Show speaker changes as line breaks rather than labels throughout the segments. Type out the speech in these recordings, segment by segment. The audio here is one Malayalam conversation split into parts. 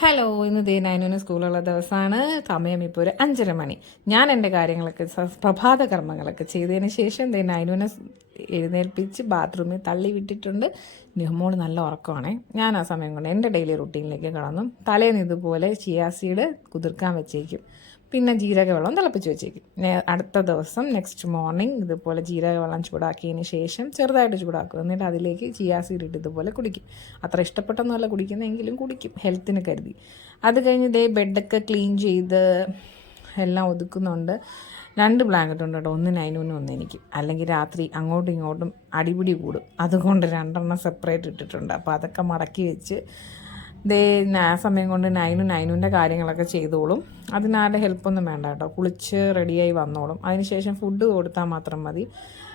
ഹലോ ഇന്ന് ദേ നൈനൂന് സ്കൂളുള്ള ദിവസമാണ്. സമയം ഇപ്പോൾ ഒരു അഞ്ചര മണി. ഞാൻ എന്റെ കാര്യങ്ങളൊക്കെ പ്രഭാത കർമ്മങ്ങളൊക്കെ ചെയ്തതിന് ശേഷം ദേ നൈനൂനെ സ് എഴുന്നേൽപ്പിച്ച് ബാത്റൂമിൽ തള്ളി വിട്ടിട്ടുണ്ട് നിഹമോൾ നല്ല ഉറക്കമാണേ. ഞാൻ ആ സമയം കൊണ്ട് എന്റെ ഡെയിലി റുട്ടീനിലേക്ക് കടന്നു. തലേന്ന് ഇതുപോലെ ചിയാസീഡ് കുതിർക്കാൻ വെച്ചേക്കും. പിന്നെ ജീരക വെള്ളം തിളപ്പിച്ച് വെച്ചേക്കും. അടുത്ത ദിവസം നെക്സ്റ്റ് മോർണിംഗ് ഇതുപോലെ ജീരക വെള്ളം ചൂടാക്കിയതിന് ശേഷം ചെറുതായിട്ട് ചൂടാക്കും. എന്നിട്ട് അതിലേക്ക് ചിയാസീഡ് ഇട്ട് ഇതുപോലെ കുടിക്കും. അത്ര ഇഷ്ടപ്പെട്ടൊന്നുമല്ല കുടിക്കുന്നെങ്കിലും കുടിക്കും. ഹെൽത്തിന് കരുതി. അത് കഴിഞ്ഞ് ഇതേ ബെഡൊക്കെ ക്ലീൻ ചെയ്ത് എല്ലാം ഒതുക്കുന്നുണ്ട്. രണ്ട് ബ്ലാങ്കറ്റ് ഉണ്ട് കേട്ടോ ഒന്ന് നൈനൂനും ഒന്ന് എനിക്ക്. അല്ലെങ്കിൽ രാത്രി അങ്ങോട്ടും ഇങ്ങോട്ടും അടിപിടി കൂടും. അതുകൊണ്ട് രണ്ടെണ്ണം സെപ്പറേറ്റ് ഇട്ടിട്ടുണ്ട്. അപ്പോൾ അതൊക്കെ മടക്കി വെച്ച് ദേ ആ സമയം കൊണ്ട് നൈനു നൈനുവിന്റെ കാര്യങ്ങളൊക്കെ ചെയ്തോളും. അതിനാരുടെ ഹെൽപ്പൊന്നും വേണ്ട കേട്ടോ. കുളിച്ച് റെഡിയായി വന്നോളും. അതിനുശേഷം ഫുഡ് കൊടുത്താൽ മാത്രം മതി.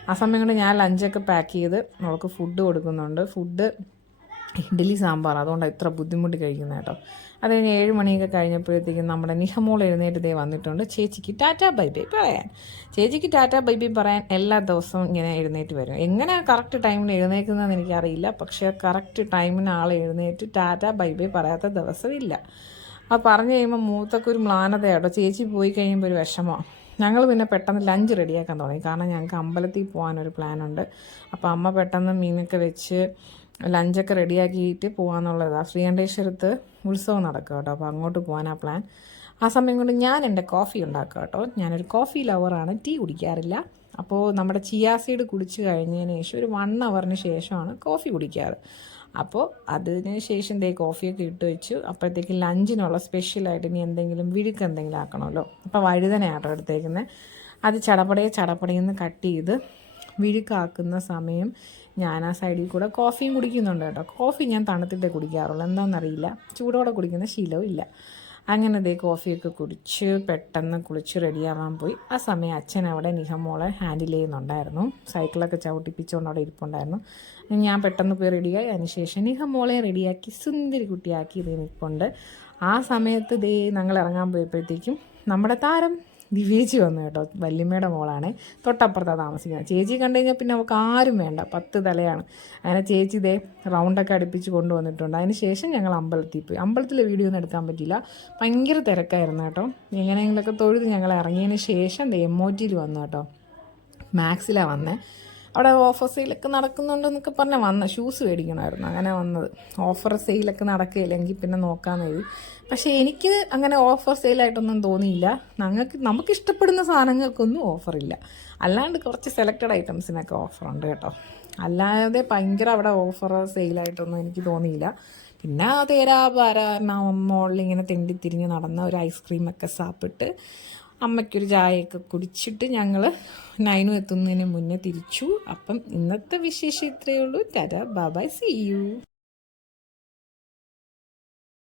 ആ സമയം കൊണ്ട് ഞാൻ ലഞ്ചൊക്കെ പാക്ക് ചെയ്ത് അവൾക്ക് ഫുഡ് കൊടുക്കുന്നുണ്ട്. ഫുഡ് ഇഡ്ഡലി സാമ്പാർ. അതുകൊണ്ടാണ് ഇത്ര ബുദ്ധിമുട്ട് കഴിക്കുന്നത് കേട്ടോ. അത് കഴിഞ്ഞ് ഏഴ് മണിയൊക്കെ കഴിഞ്ഞപ്പോഴത്തേക്കും നമ്മുടെ നിഹമോൾ എഴുന്നേറ്റ് ദേ വന്നിട്ടുണ്ട്. ചേച്ചിക്ക് ടാറ്റ ബൈ ബൈ പറയാൻ. ചേച്ചിക്ക് ടാറ്റ ബൈ ബൈ പറയാൻ എല്ലാ ദിവസവും ഇങ്ങനെ എഴുന്നേറ്റ് വരും. എങ്ങനെ കറക്റ്റ് ടൈമിന് എഴുന്നേക്കുന്നതെന്ന് എനിക്കറിയില്ല. പക്ഷേ കറക്റ്റ് ടൈമിന് ആൾ എഴുന്നേറ്റ് ടാറ്റ ബൈ ബൈ പറയാത്ത ദിവസമില്ല ആ പറഞ്ഞു കഴിയുമ്പോൾ മൂത്തൊക്കെ ഒരു മ്ലാനതയാട്ടോ ചേച്ചി പോയി കഴിയുമ്പോൾ ഒരു വിഷമമാണ് ഞങ്ങൾ പിന്നെ പെട്ടെന്ന് ലഞ്ച് റെഡിയാക്കാൻ തുടങ്ങി. കാരണം ഞങ്ങൾക്ക് അമ്പലത്തിൽ പോകാനൊരു പ്ലാനുണ്ട് അപ്പോൾ അമ്മ പെട്ടെന്ന് മീനൊക്കെ വെച്ച് ലഞ്ചൊക്കെ റെഡിയാക്കിയിട്ട് പോകാമെന്നുള്ളതാണ് ശ്രീകണ്ഠേശ്വരത്ത് ഉത്സവം നടക്കുക കേട്ടോ. അപ്പോൾ അങ്ങോട്ട് പോകാനാ പ്ലാൻ ആ സമയം കൊണ്ട് ഞാൻ എന്റെ കോഫി ഉണ്ടാക്കുക കേട്ടോ. ഞാനൊരു കോഫി ലവറാണ് ടീ കുടിക്കാറില്ല. അപ്പോൾ നമ്മുടെ ചിയാസീഡ് കുടിച്ച് കഴിഞ്ഞതിന് ശേഷം ഒരു വൺ അവറിന് ശേഷമാണ് കോഫി കുടിക്കാറ്. അപ്പോൾ അതിന് ശേഷം ദേ കോഫിയൊക്കെ ഇട്ട് വെച്ചു. അപ്പോഴത്തേക്ക് ലഞ്ചിനുള്ള സ്പെഷ്യലായിട്ട് ഇനി എന്തെങ്കിലും വിഴുക്ക് എന്തെങ്കിലും ആക്കണമല്ലോ. അപ്പോൾ വഴുതനയാട്ടോ എടുത്തേക്കുന്നത് അത് ചടപടയെ ചടപടയെന്ന് കട്ട് ചെയ്ത് വിഴുക്കാക്കുന്ന സമയം ഞാൻ ആ സൈഡിൽ കൂടെ കോഫിയും കുടിക്കുന്നുണ്ട് കേട്ടോ. കോഫി ഞാൻ തണുത്തിട്ടേ കുടിക്കാറുള്ളൂ. എന്താണെന്നറിയില്ല ചൂടോടെ കുടിക്കുന്ന ശീലവും ഇല്ല. അങ്ങനെ ദേ കോഫിയൊക്കെ കുടിച്ച് പെട്ടെന്ന് കുളിച്ച് റെഡിയാവാൻ പോയി. ആ സമയം അച്ഛൻ അവിടെ നിഹമോളെ ഹാൻഡിൽ ചെയ്യുന്നുണ്ടായിരുന്നു. സൈക്കിളൊക്കെ ചവിട്ടിപ്പിച്ചുകൊണ്ട് അവിടെ ഇരിപ്പുണ്ടായിരുന്നു. ഞാൻ പെട്ടെന്ന് പോയി റെഡിയായി. അതിനുശേഷം നിഹമോളെ റെഡിയാക്കി സുന്ദരി കുട്ടിയാക്കി ഇത് നിൽപ്പുണ്ട്. ആ സമയത്ത് ദേ ഞങ്ങൾ ഇറങ്ങാൻ പോയപ്പോഴത്തേക്കും നമ്മുടെ താരം ദിവേച്ചി വന്നു കേട്ടോ വല്യമ്മയുടെ മോളാണ്. തൊട്ടപ്പുറത്താണ് താമസിക്കുന്നത്. ചേച്ചി കണ്ടു കഴിഞ്ഞാൽ പിന്നെ അവൾക്ക് ആരും വേണ്ട പത്ത് തലയാണ്. അങ്ങനെ ചേച്ചി ഇതേ റൗണ്ടൊക്കെ അടുപ്പിച്ച് കൊണ്ടുവന്നിട്ടുണ്ട്. അതിന് ശേഷം ഞങ്ങൾ അമ്പലത്തിൽ പോയി. അമ്പലത്തിലെ വീഡിയോ ഒന്നും എടുക്കാൻ പറ്റില്ല ഭയങ്കര തിരക്കായിരുന്നു കേട്ടോ. എങ്ങനെയെങ്കിലുമൊക്കെ തൊഴുത് ഞങ്ങൾ ഇറങ്ങിയതിന് ശേഷം എം ഒ ടിയിൽ വന്നു കേട്ടോ. മാക്സിലാണ് വന്നേ. അവിടെ ഓഫർ സെയിലൊക്കെ നടക്കുന്നുണ്ടെന്നൊക്കെ പറഞ്ഞാൽ വന്ന. ഷൂസ് മേടിക്കണമായിരുന്നു. അങ്ങനെ വന്നത്. ഓഫർ സെയിലൊക്കെ നടക്കുകയില്ലെങ്കിൽ പിന്നെ നോക്കാമെന്ന് എഴുതി പക്ഷേ എനിക്ക് അങ്ങനെ ഓഫർ സെയിലായിട്ടൊന്നും തോന്നിയില്ല. ഞങ്ങൾക്ക് നമുക്ക് ഇഷ്ടപ്പെടുന്ന സാധനങ്ങൾക്കൊന്നും ഓഫറില്ല അല്ലാണ്ട് കുറച്ച് സെലക്റ്റഡ് ഐറ്റംസിനൊക്കെ ഓഫറുണ്ട് കേട്ടോ. അല്ലാതെ ഭയങ്കര അവിടെ ഓഫർ സെയിലായിട്ടൊന്നും എനിക്ക് തോന്നിയില്ല. പിന്നെ തേരാ പാര മോളിൽ ഇങ്ങനെ തെണ്ടി തിരിഞ്ഞ് നടന്ന ഒരു ഐസ്ക്രീമൊക്കെ സാപ്പിട്ട് അമ്മയ്ക്കൊരു ചായയൊക്കെ കുടിച്ചിട്ട് ഞങ്ങൾ നൈനു എത്തുന്നതിന് മുന്നേ തിരിച്ചു. അപ്പം ഇന്നത്തെ വിശേഷം ഇത്രയേ ഉള്ളൂ. ടാറ്റ. Bye bye C U